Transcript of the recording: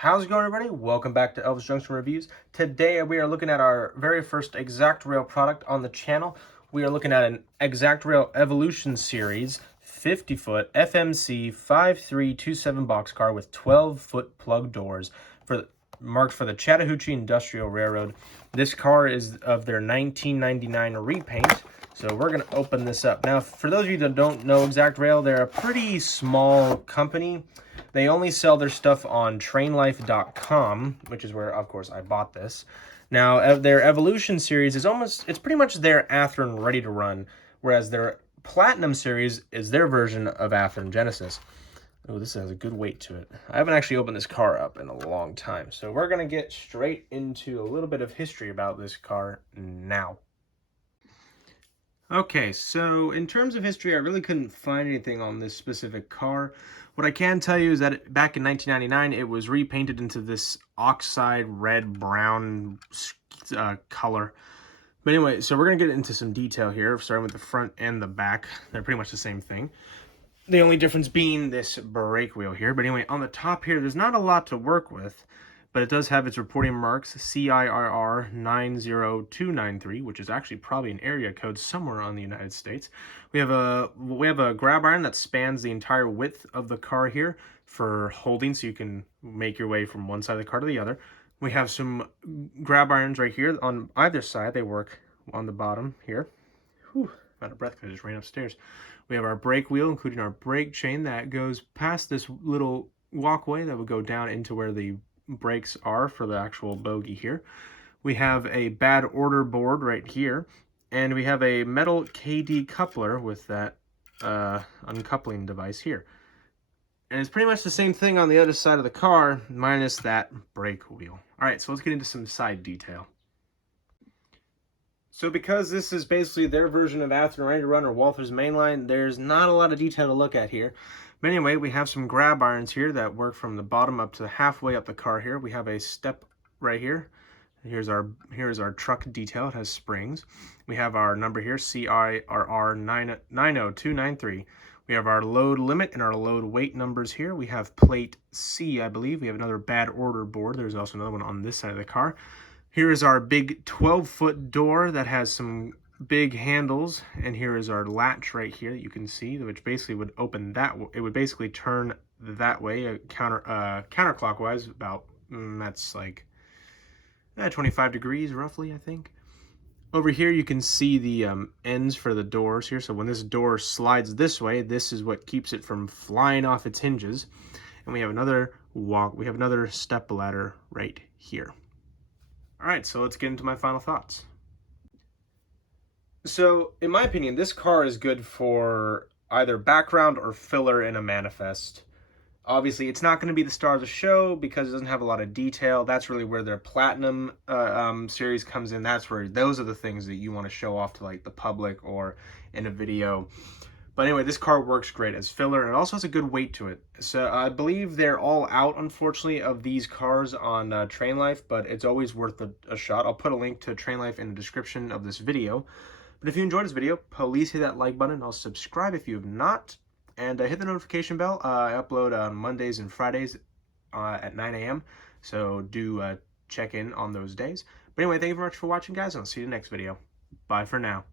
How's it going, everybody? Welcome back to Elvis Junction Reviews. Today we are looking at our very first ExactRail product on the channel. We are looking at an ExactRail Evolution Series 50-foot FMC 5327 boxcar with 12-foot plug doors marked for the Chattahoochee Industrial Railroad. This car is of their 1999 repaint. So we're going to open this up. Now, for those of you that don't know ExactRail, they're a pretty small company. They only sell their stuff on trainlife.com, which is where, of course, I bought this. Now, their Evolution series it's pretty much their Athearn Ready to Run, whereas their Platinum series is their version of Athearn Genesis. Oh, this has a good weight to it. I haven't actually opened this car up in a long time, so we're going to get straight into a little bit of history about this car now. Okay, so in terms of history, I really couldn't find anything on this specific car. What I can tell you is that back in 1999, it was repainted into this oxide red-brown color. But anyway, so we're going to get into some detail here, starting with the front and the back. They're pretty much the same thing. The only difference being this brake wheel here. But anyway, on the top here, there's not a lot to work with. But it does have its reporting marks, CIRR 90293, which is actually probably an area code somewhere on the United States. We have a grab iron that spans the entire width of the car here for holding, so you can make your way from one side of the car to the other. We have some grab irons right here on either side. They work on the bottom here. Whew, out of breath because I just ran upstairs. We have our brake wheel, including our brake chain that goes past this little walkway that would go down into where the brakes are for the actual bogie here. We have a bad order board right here, and we have a metal KD coupler with that uncoupling device here. And it's pretty much the same thing on the other side of the car, minus that brake wheel. Alright, so let's get into some side detail. So because this is basically their version of Athearn Ready to Run or Walther's Mainline, there's not a lot of detail to look at here. But anyway, we have some grab irons here that work from the bottom up to halfway up the car here. We have a step right here. Here's our truck detail. It has springs. We have our number here, CIRR 90293. We have our load limit and our load weight numbers here. We have plate C, I believe. We have another bad order board. There's also another one on this side of the car. Here is our big 12-foot door that has some big handles, and here is our latch right here that you can see, which basically would open that. It would basically turn that way, counterclockwise. About that's like 25 degrees roughly, I think. Over here you can see the ends for the doors here. So when this door slides this way, this is what keeps it from flying off its hinges. And we have another step ladder right here. All right, so let's get into my final thoughts. So, in my opinion, this car is good for either background or filler in a manifest. Obviously, it's not going to be the star of the show because it doesn't have a lot of detail. That's really where their Platinum series comes in. Those are the things that you want to show off to like the public or in a video. But anyway, this car works great as filler, and it also has a good weight to it. So I believe they're all out, unfortunately, of these cars on TrainLife, but it's always worth a shot. I'll put a link to TrainLife in the description of this video. But if you enjoyed this video, please hit that like button. I'll subscribe if you have not, and hit the notification bell. I upload on Mondays and Fridays at 9 a.m., so do check in on those days. But anyway, thank you very much for watching, guys, and I'll see you in the next video. Bye for now.